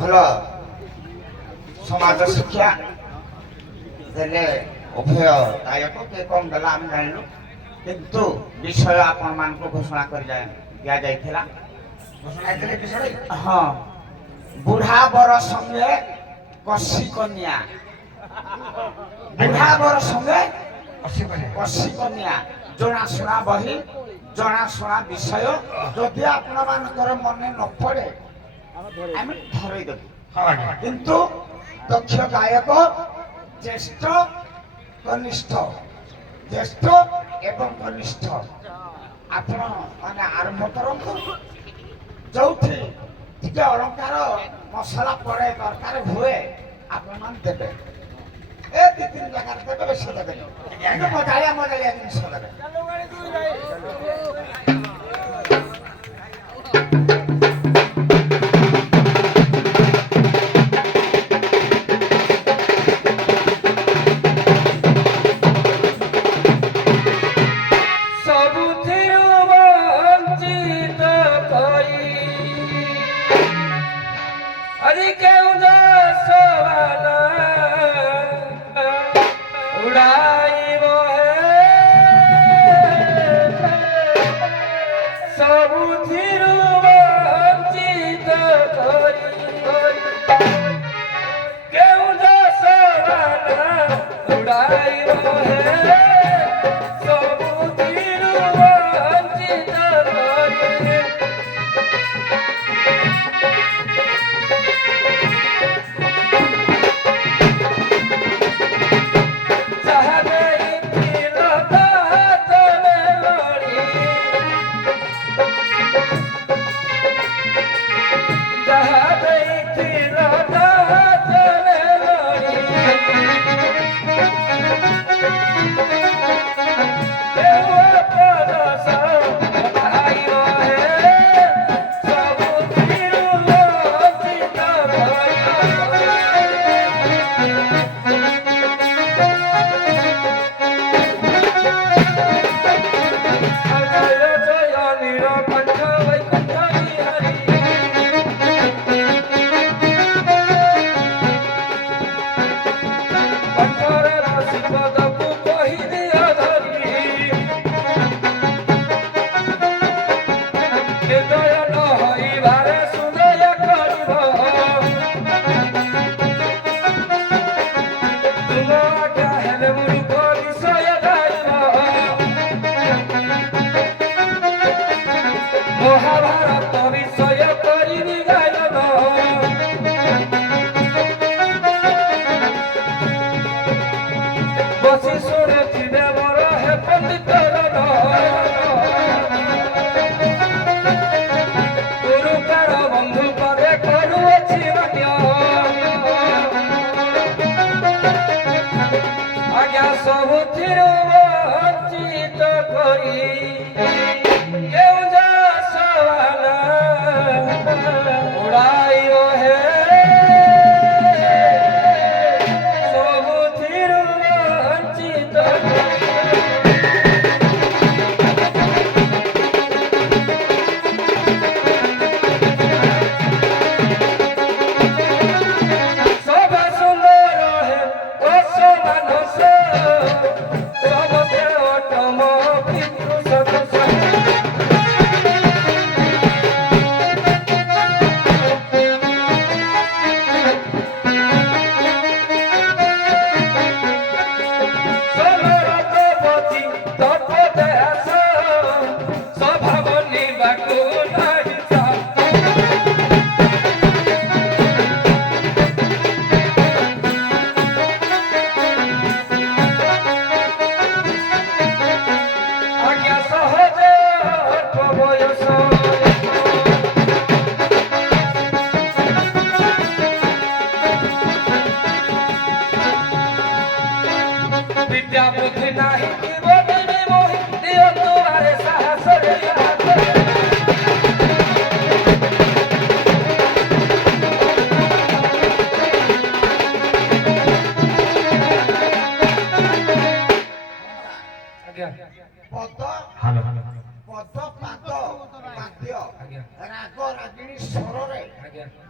ଭଲ ସମାଜ ଶିକ୍ଷା ଦେଲେ ଉଭୟ ଦାୟକ କିଏ କମ୍ ଦେଲା ଆମେ ଜାଣିଲୁ, କିନ୍ତୁ ବିଷୟ ଆପଣମାନଙ୍କୁ ଘୋଷଣା କରି ଦିଆଯାଇଥିଲା। ହଁ, ବୁଢ଼ା ବର ସଙ୍ଗେ କଷି କନ୍ୟା, ବୁଢ଼ା ବର ସଙ୍ଗେ କଷି କନ୍ୟା, ଜଣାଶୁଣା ବହି, ଜଣାଶୁଣା ବିଷୟ। ଯଦି ଆପଣମାନଙ୍କର ମନେ ନ ପଡ଼େ ଆମେ ଧରେଇ ଦେବୁ, କିନ୍ତୁ ଦକ୍ଷ ଗାୟକ ଜ୍ୟେଷ୍ଠ କନିଷ୍ଠ, ଜ୍ୟେଷ୍ଠ ଏବଂ କନିଷ୍ଠ ଆପଣ ମାନେ ଆରମ୍ଭ କରନ୍ତୁ। ଯୋଉଠି ଟିକେ ଅଳଙ୍କାର ମସଲା ପଡ଼େ ଦରକାର ହୁଏ ଆପଣମାନେ ଦେବେ, ଏ ଦି ତିନି ଜାଗାରେ ଦେବେ, ବେଶୀ ଦେବେନି, କିନ୍ତୁ ମଜାଳିଆ ମଜାଳିଆ ଜିନିଷ ଦେବେ।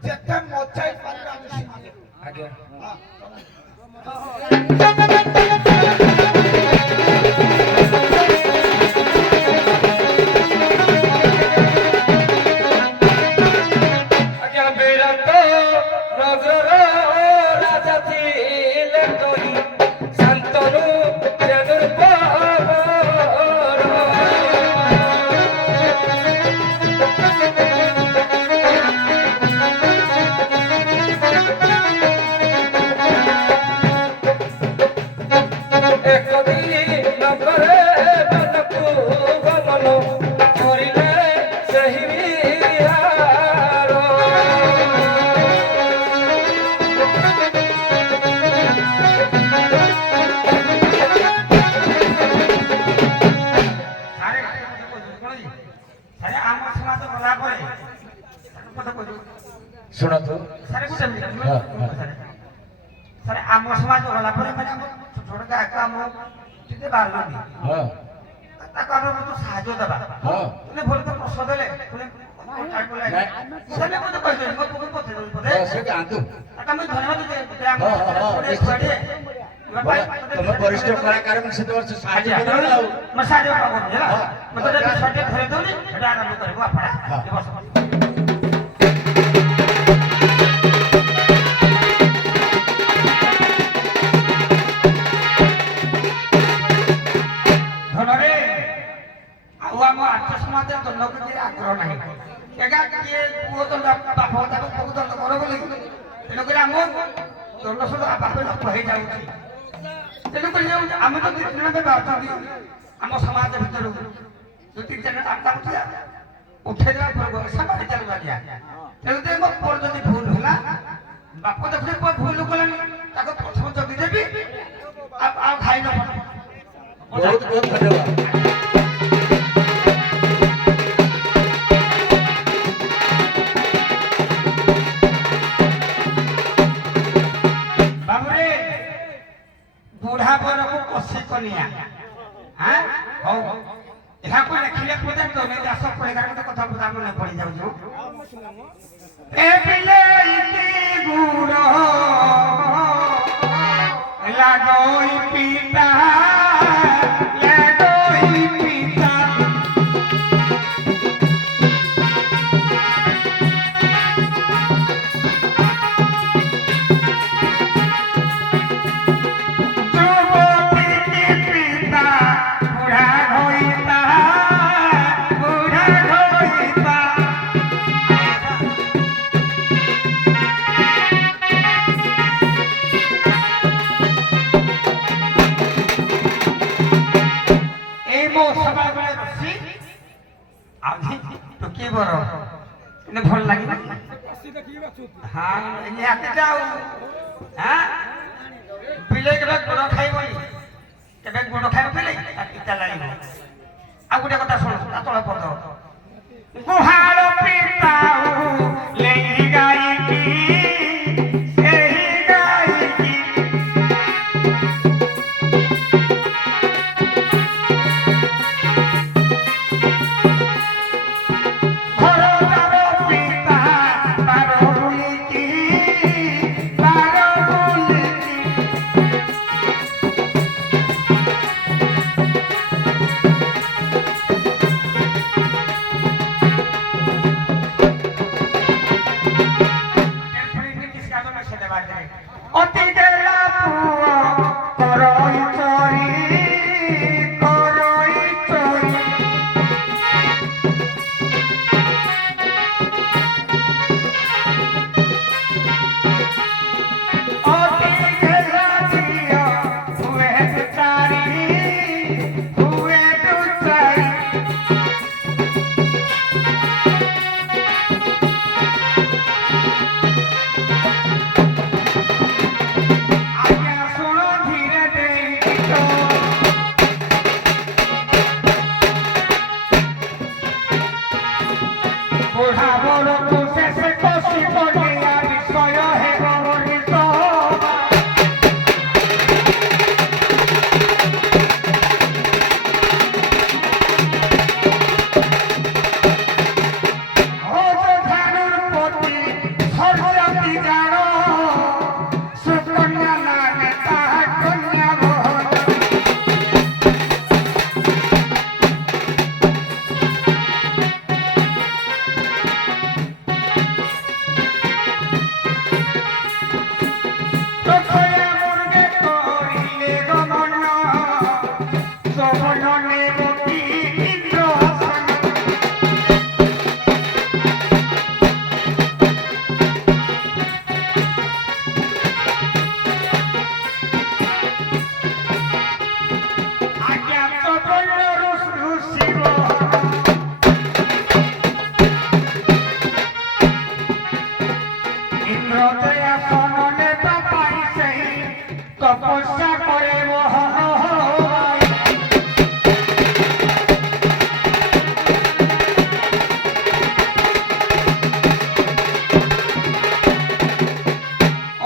ଯେତେ ମଜାଇ ପାରିବେ ଆମେ ସେମାନେ ଆଜ୍ଞା ଶୁଣନ୍ତୁ ସାର୍ ଆମ ସମାଜ ଗଲା ପରେ ମାନେ ଆମ ଛୋଟ ଗାଁକୁ ଆମ ଟିକେ ବାହାରିଲନି ତାକୁ ଆମେ ବହୁତ ସାହାଯ୍ୟ ଦେବା ମାନେ ଭଲ ତ ପ୍ରସାଦ ଦେଲେ ତମେ ବରିଷ୍ଠ କଳାକାର ସେତେ ବର୍ଷ ସାହାଯ୍ୟ କରିବ ଆଉ ମୁଁ ସାହାଯ୍ୟ କରୁଛି ହେଲା ମତେ ଯଦି ସଠିକ ଧରି ଦଉନି ସେଟା ଆରମ୍ଭ କରିବୁ ଆପଣ ଧନରେ ଆଉ ଆମ ଆର୍ଥ ସମାଜ ଦଣ୍ଡ ପ୍ରତି ଆଗ୍ରହ ନାହିଁ ଏକା କିଏ ପୁଅ ଦଣ୍ଡ ବାପ ତାକୁ ପୁଅ ଦଣ୍ଡ କର ବୋଲି ତେଣୁକରି ଆମ ଦଣ୍ଡ ସହିତ ବାପ ଲୋପ ହେଇଯାଉଛି ତେଣୁକରି ଆମେ ତ ଦି ଜଣ ବାଛନ୍ତି ଆମ ସମାଜ ଭିତରୁ ଦୁଇ ତିନି ଜଣ ଆଟା ଉଠିଆ ଉଠେଇଦେବା ପୂର୍ବରୁ ସେମାନେ ଚାଲିବା ଆଜ୍ଞା ତେଣୁକରି ମୋ ପୁଅ ଯଦି ଭୁଲ ହେଲା ବାପ ଦେଖୁଛି ପୁଅ ଭୁଲ କଲାନି ତାକୁ ପ୍ରଥମ ଜଗିଦେବି ଆଉ ଖାଇ ନ ବହୁତ ବହୁତ ଧନ୍ୟବାଦ बुढ़ा पर को कसी कनिया हां हो एहा को देखिले पदे तो ने दास कोएगार मते कथा बुझा मन पड़ी जाउ जो ए बिले इति गुड़ो लागोई पीता लागोई पीता भल लगे हाँ हाँ बिले के गोड़ खाइब केबे गोड़ खाइब बिले टीका लगे आ गोटे कथा शुण तले पद गुहाल पिताऊ ले गाई की सेही गाई की ইন্দ্রতে আসনে তো পাই সেই তপস্যা করে মোহন হয়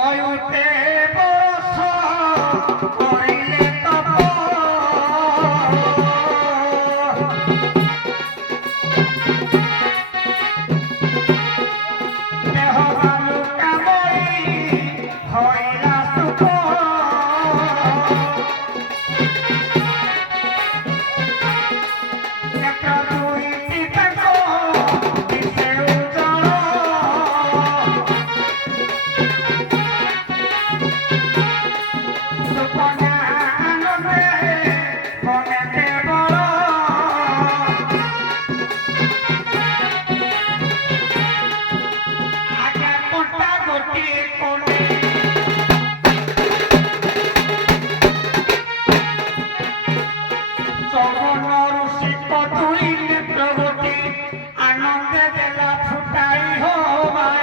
অয়ুতে বরষ করিলে তপ দেহ বালু কামড়ি হইলা সুখ একটা দুইটি তাক দিশে উজ্জ্বল সুকন্যা আনন্দে মনেতে বড় আগে কোটা গোটি কোণে চৌবন ঋষি কতুই নেত্রবতী আনন্দে দেলা ফুটাই হবাই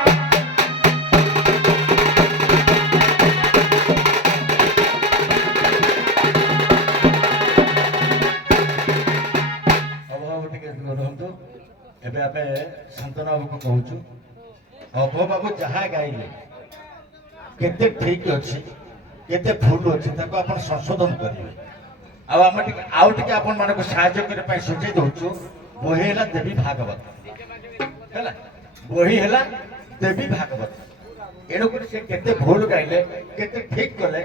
ଅଭୟ ଟିକେ ରୁହନ୍ତୁ ଏବେ ଆମେ ଶାନ୍ତନୁ ବାବୁକୁ କହୁଛୁ ଅଭୟ ବାବୁ ଯାହା ଗାଇଲେ କେତେ ଠିକ ଅଛି କେତେ ଭୁଲ ଅଛି ତାକୁ ଆପଣ ସଂଶୋଧନ କରିବେ ଆଉ ଆମେ ଟିକେ ଆଉ ଟିକେ ଆପଣ ମାନଙ୍କୁ ସାହାଯ୍ୟ କରିବା ପାଇଁ ସୁଝେଇ ଦଉଛୁ ବହି ହେଲା ଦେବୀ ଭାଗବତ ହେଲା ବହି ହେଲା ଦେବୀ ଭାଗବତ ଏଣୁକରି ସେ କେତେ ଭୁଲ ଗାଇଲେ କେତେ ଠିକ କଲେ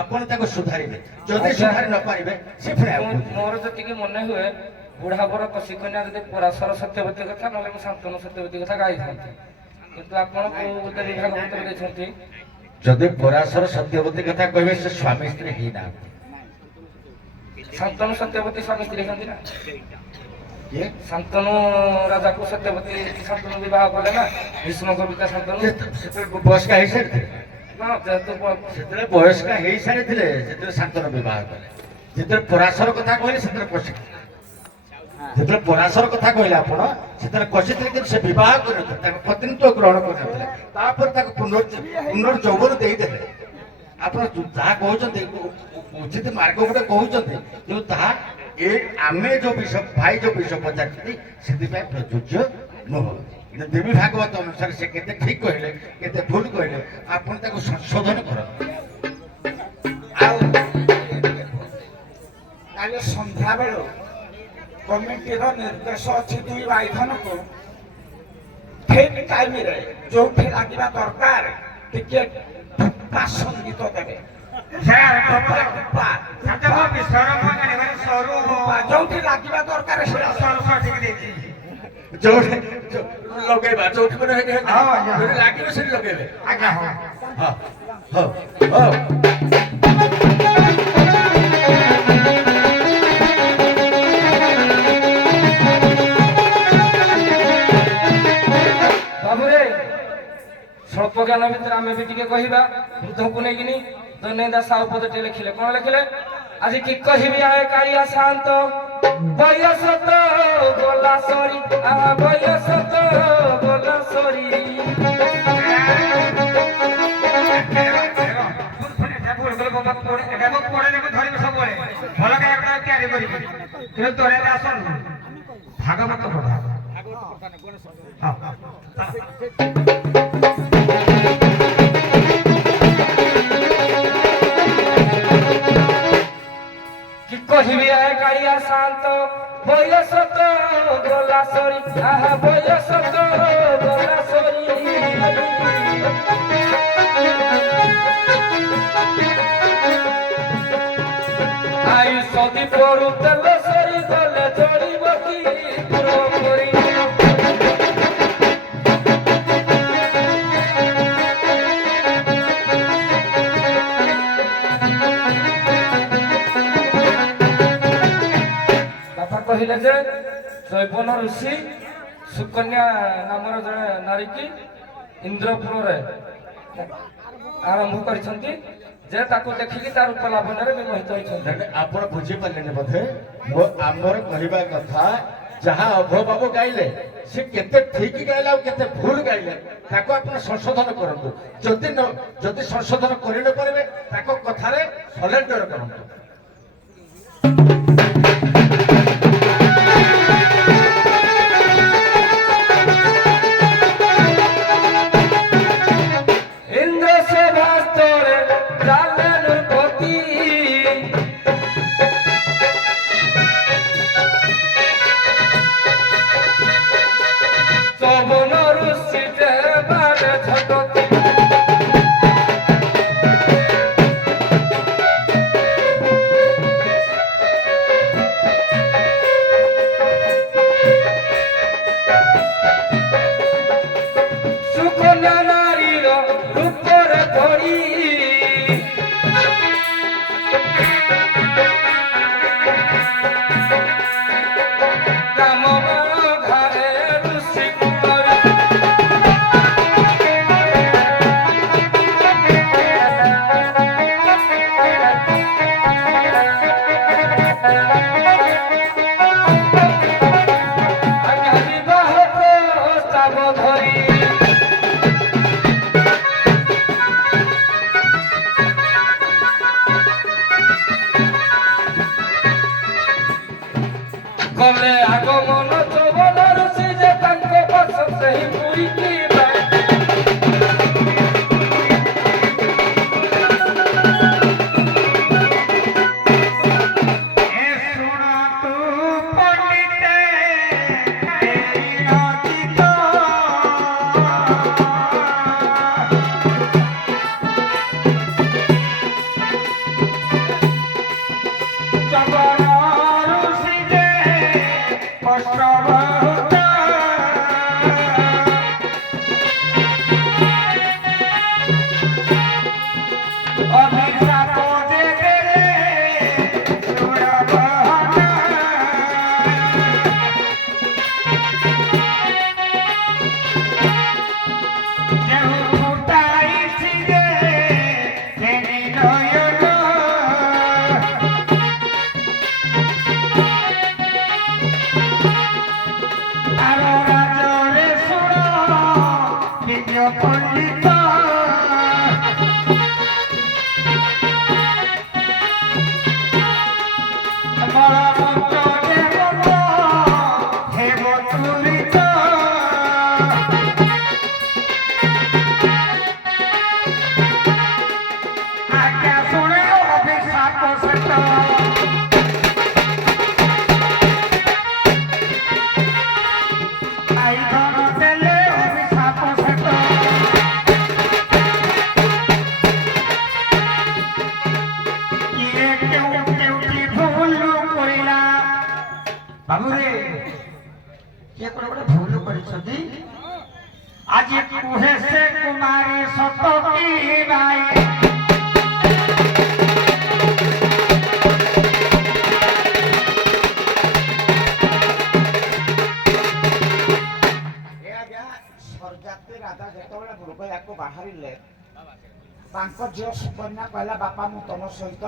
ଆପଣ ତାକୁ ସୁଧାରିବେ ଯଦି ସୁଧାରି ନ ପାରିବେ ସେ ପୁଣି ଆଉ ଭୁଲ। ମୋର ଯେତିକି ମନେ ହୁଏ ବୁଢ଼ାବର କଷିକନ୍ୟା ଯଦି ପରାଶର ସତ୍ୟବତୀ କଥା ନହେଲେ ମୁଁ ଶାନ୍ତନୁ ସତ୍ୟବତୀ କଥା ଗାଇଥାନ୍ତି କିନ୍ତୁ ଆପଣ କୋଉ ଦେବୀ ଭାଗବତରେ ଦେଇଛନ୍ତି ଯଦି ପରାଶର ସତ୍ୟବତୀ କଥା କହିବେ ସେ ସ୍ୱାମୀ ସ୍ତ୍ରୀ ହେଇନାହାନ୍ତି ଶାନ୍ତନୁ ସତ୍ୟବତୀ ସ୍ୱାମୀ ସ୍ତ୍ରୀ ହେଇଛନ୍ତି ନା କିଏ ଶାନ୍ତନୁ ରାଜାକୁ ସତ୍ୟବତୀ ଶାନ୍ତନୁ ବିବାହ କଲେ ନା ଭୀଷ୍ମଙ୍କ ପିତା ଶାନ୍ତନୁ ସେତେବେଳେ ବୟସ୍କା ହେଇସାରିଥିଲେ ହଁ ଯେହେତୁ ସେତେବେଳେ ବୟସ୍କା ହେଇସାରିଥିଲେ ଯେତେବେଳେ ଶାନ୍ତନୁ ବିବାହ କଲେ ଯେତେବେଳେ ପରାଶର କଥା କହିଲେ ସେତେବେଳେ କଷିଥିଲେ ଯେତେବେଳେ ପରାଶର କଥା କହିଲେ ଆପଣ ସେତେବେଳେ କଷିଥିଲେ କିନ୍ତୁ ସେ ବିବାହ କରିନଥିଲେ ତାଙ୍କ ପତ୍ନୀତ୍ୱ ଗ୍ରହଣ କରିନଥିଲେ ତାପରେ ତାକୁ ପୁନର୍ଯୌବନ ଦେଇଦେଲେ ଆପଣ ଯାହା କହୁଛନ୍ତି ଉଚିତ ମାର୍ଗ ଗୋଟେ କହୁଛନ୍ତି କିନ୍ତୁ ତାହା ଏ ଆମେ ଯୋଉ ବିଷୟ ଭାଇ ଯୋଉ ବିଷୟ ପଚାରିଛନ୍ତି ସେଥିପାଇଁ ପ୍ରଯୁଜ୍ୟ ନୁହଁ କିନ୍ତୁ ଦେବୀ ଭାଗବତ ଅନୁସାରେ ସେ କେତେ ଠିକ କହିଲେ କେତେ ଭୁଲ କହିଲେ ଆପଣ ତାକୁ ସଂଶୋଧନ କରନ୍ତୁ ଆଉ କାଲି ସନ୍ଧ୍ୟାବେଳୁ କମିଟିର ନିର୍ଦ୍ଦେଶ ଅଛି ଦୁଇ ବାଇଧନକୁ ଠିକ ଟାଇମରେ ଯୋଉଠି ଲାଗିବା ଦରକାର ଟିକେ ଢୁପା ସଙ୍ଗୀତ ଦେବେ ଯୋଉଠି ଲାଗିବା ଦରକାର ଯୋଉଠି ଲଗେଇବା ଯୋଉଠି ଲାଗିବ ସେଠି ଲଗେଇବେ ଆଜ୍ଞା ହଁ ହଁ ହଉ ହଉ ବାବୁରେ ସ୍ୱଳ୍ପ ଜ୍ଞାନ ଭିତରେ ଆମେ ବି ଟିକେ କହିବା ବୃଦ୍ଧଙ୍କୁ ନେଇକିନି ଦୈନନ୍ଦିନ ସାହୁ ପଦଟେ ଲେଖିଲେ କଣ ଲେଖିଲେ ଆଜି କି କହିବି ଆଏ କାଳିଆ ଶାନ୍ତ ବୟସ ତ ଗଲା ସରି ବୟସ ତ ଗଲା ସରି ଭାଗବତ ପଢା কি কহিবি আয় কালিয়া শান্ত বয়স তো গলা সরি বয়স তো গলা সরি আই সদি পড়ু তেল সরি গলে চড়িব কি পুরো করি କହିଲେ ଯେ ଜୈବନ ଋଷି ସୁକନ୍ୟା ନାମର ଜଣେ ନାରୀକି ଇନ୍ଦ୍ରପୁରରେ ଆରମ୍ଭ କରିଛନ୍ତି ଯେ ତାକୁ ଦେଖିକି ତା ରୂପ ଲାଭନରେ ବିମୋହିତ ହୋଇଛନ୍ତି। ଆପଣ ବୁଝିପାରିଲେନି ବୋଧେ ଆମର କହିବା କଥା ଯାହା ଅଭୟ ବାବୁ ଗାଇଲେ ସେ କେତେ ଠିକ ଗାଇଲେ ଆଉ କେତେ ଭୁଲ ଗାଇଲେ ତାକୁ ଆପଣ ସଂଶୋଧନ କରନ୍ତୁ। ଯଦି ସଂଶୋଧନ କରି ନ ପାରିବେ ତାଙ୍କ କଥାରେ ସରେଣ୍ଡର କରନ୍ତୁ। ইন্দ্র সেভাস্তরে জালেন পতি চবন ঋষিতে বারে ঝটতি সুকন্যা নারীর রূপরে পড়ি কামবাণ ঘরে ঋষি কুমারী আজ্ঞা বিবাহ প্রস্তাব ধরি কলে আগমন চবন ঋষি যে তাঙ্ক বস সেই পুরী কি ବାବୁରେ କିଏ କୋଟେ ଗୋଟେ ଭୁଲ କରିଛନ୍ତି। ଆଜି କୁହେ ସେ କୁମାରୀ ସତ କି ନାଇଁ ସରଜାତି ରାଜା ଯେତେବେଳେ ମୃଗ ୟାକୁ ବାହାରିଲେ ତାଙ୍କ ଝିଅ ସୁକନ୍ୟା କହିଲା ବାପା ମୁଁ ତମ ସହିତ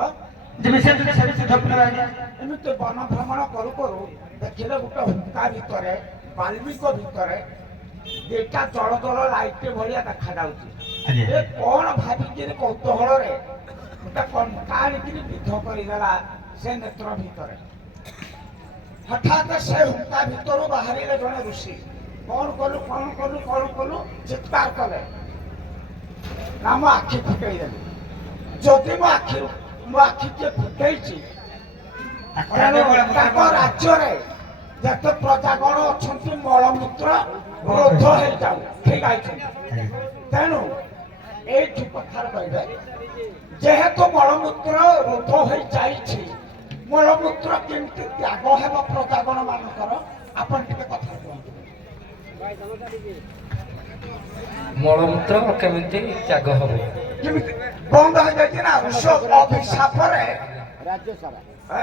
ଏମିତି ବନ ଭ୍ରମଣ କରୁ କରୁ ଦେଖିଲେ ଗୋଟେ ହୁଙ୍କା ଭିତରେ ବାଲ୍ମିକ ଭିତରେ ଦିଟା ଜଳ ଜଳ ଲାଇଟ୍ ଭଳିଆ ଦେଖାଯାଉଛି। ଏ କଣ ଭାବିକିରି କୌତୂହଳରେ ଗୋଟେ କଣ୍ଟା ଆଣିକିରି ବିଧ କରିଦେଲା ସେ ନେତ୍ର ଭିତରେ। ହଠାତ୍ ସେ ହୁଙ୍କା ଭିତରୁ ବାହାରିଲେ ଜଣେ ଋଷି। କଣ କଲୁ କଣ କଲୁ କଣ କଲୁ ଚିତ୍କାର କଲେ ନା ମୋ ଆଖି ଫୁଟେଇ ଦେଲି। ଯଦି ମୋ ଆଖି କିଏ ଫୁଟେଇଛି ତାଙ୍କ ରାଜ୍ୟରେ ଯେତେ ପ୍ରଜାଗଣ ଅଛନ୍ତି ମଳମୂତ୍ର ରୋଧ ହେଇଯାଉ ଠିକ ଆଇଛନ୍ତି। ତେଣୁ ଏଇଠି କଥାରେ କହିବେ ଯେହେତୁ ମଳମୂତ୍ର ରୋଧ ହେଇ ଯାଇଛି ମଳମୂତ୍ର କେମିତି ତ୍ୟାଗ ହେବ ପ୍ରଜାଗଣ ମାନଙ୍କର ଆପଣ ଟିକେ କଥା କୁହନ୍ତୁ। ମଳମୂତ୍ର କେମିତି ତ୍ୟାଗ ହବ? କେମିତି ବନ୍ଦ ହେଇଯାଇଛି ନା ଅଭିଶାପରେ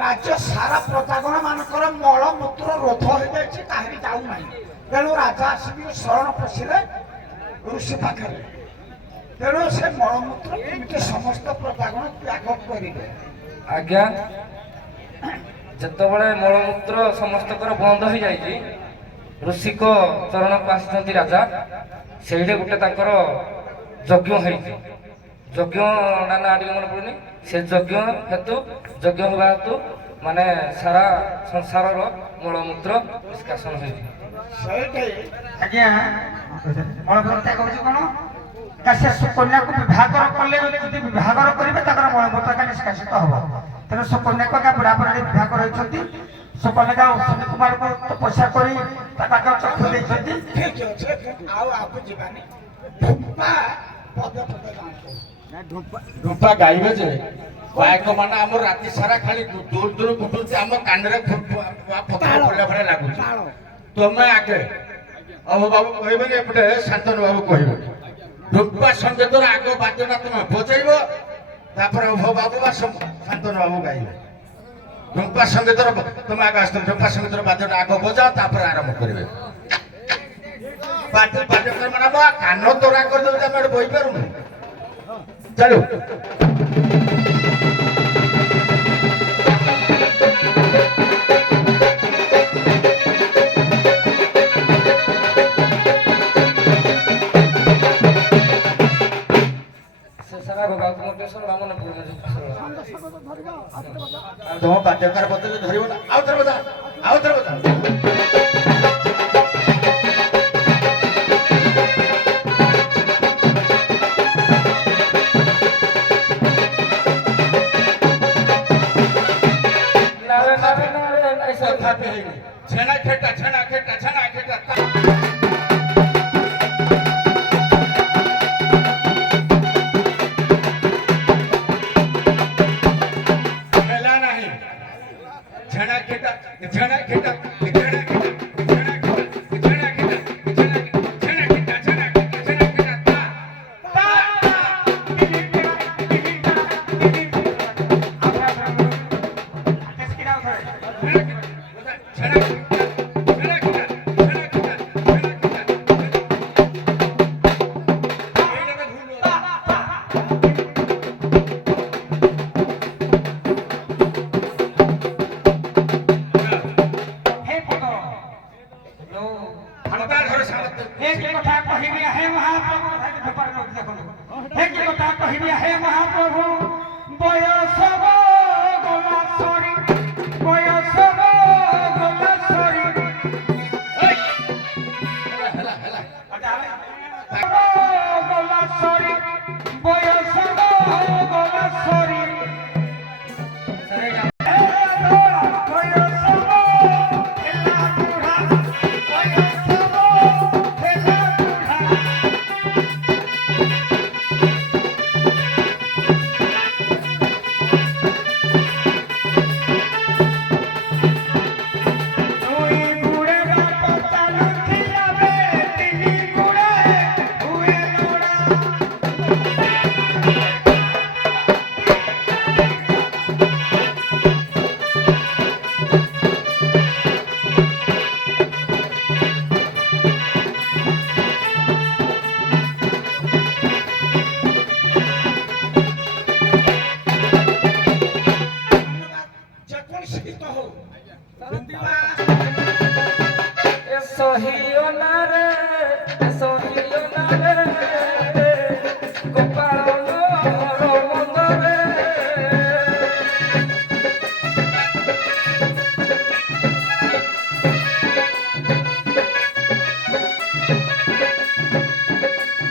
ରାଜ୍ୟ ସାରା ପ୍ରଜାଗଣ ମାନଙ୍କର ମଳମୂତ୍ର ରୋଧ ହେଇଯାଇଛି କାହାରି ଯାଉନାହିଁ। ତେଣୁ ରାଜା ଆସିକି ଶରଣ ପଶିଲେ ଋଷି ପାଖରେ। ତେଣୁ ସେ ମଳମୂତ୍ର କେମିତି ସମସ୍ତ ପ୍ରଜାଗଣ ତ୍ୟାଗ କରିବେ? ଆଜ୍ଞା ଯେତେବେଳେ ମଳମୂତ୍ର ସମସ୍ତଙ୍କର ବନ୍ଦ ହେଇଯାଇଛି ଋଷିକ ଚରଣକୁ ଆସିଛନ୍ତି ରାଜା ସେଇଠି ଗୋଟେ ତାଙ୍କର ଯଜ୍ଞ ହେଇଛି ଯଜ୍ଞଟା ନା ଟିକେ ମନେ ପଡୁନି ସେ ଯଜ୍ଞ ହେତୁ ଯଜ୍ଞ ହେବା ହେତୁ ମାନେ ସାରା ସଂସାରର ମଳମୂତ୍ର ନିଷ୍କାସନ ହେଇଛି ସେଇଠି ଆଜ୍ଞା ମଳମୂତ୍ର କହୁଛି କଣ ନା ସେ ସୁକନ୍ୟାକୁ ବିଭାଘର କଲେ ଯଦି ବିଭାଘର କରିବେ ତାଙ୍କର ମଳମୂତ୍ରଟା ନିଷ୍କାସିତ ହବ ତେଣୁ ସୁକନ୍ୟାକୁ ଆଜ୍ଞା ବୁଢା ବୁଢାରେ ବିଭାଘର ହେଇଛନ୍ତି ସୁକନ୍ୟା ଅଶ୍ୱିନୀ କୁମାରକୁ ତପସ୍ୟା କରି ତାଙ୍କ ଚକ୍ଷୁ ଦେଇଛନ୍ତି ଠିକ ଅଛି ଆଉ ଆଗକୁ ଯିବାନି ଢୁମ୍ପା ପଦେ ପଦେ ଗାଆନ୍ତୁ ଢୁମ୍ପା ଗାଇବେ ଯେ ଗାୟକ ମାନେ ଆମର ରାତି ସାରା ଖାଲି ଦୂର ଦୂର ବୁଟୁଛି ଆମ କାନରେ ପଥର ପଡିଲା ଭଳିଆ ଲାଗୁଛି ତମେ ଆଗେ ଅଭ ବାବୁ କହିବେନି ଏପଟେ ଶାନ୍ତନୁ ବାବୁ କହିବେ ଢୁମ୍ପା ସଙ୍ଗୀତର ଆଗ ବାଦ୍ୟଟା ତମେ ବଜେଇବ ତାପରେ ଅଭ ବାବୁ ବା ଶାନ୍ତନୁ ବାବୁ ଗାଇବେ ଢୁମ୍ପା ସଙ୍ଗୀତର ତମେ ଆଗ ଆସିଥିବ ଢୁମ୍ପା ସଙ୍ଗୀତର ବାଦ୍ୟଟା ଆଗ ବଜାଅ ତାପରେ ଆରମ୍ଭ କରିବେ ବାଦ୍ୟକର ମାନେ କାନ ତୋରା କରିଦେବେ ଆମେ ଏଠି ବହିପାରୁନୁ ଚାଲୁ ତମ ବାଦ୍ୟକାର ବଦଳରେ ଧରିବ ନା ଆଉ ଥରେ ବଜା ଆଉ ଥରେ ବଜା ଛେନା ଖେଟା ଛେନା ଖେଟା ଛେନା ଖେଟା ହେଲା ନାହିଁ ଛେନା ଖେଟା ଛେନା ଖେଟା ଛେନା ଖେଟା ଛେନା ଖେଟା ଛେନା ଖେଟା ଛେନା ଖେଟା ଛେନା ଖେଟା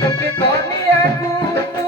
Porque con mi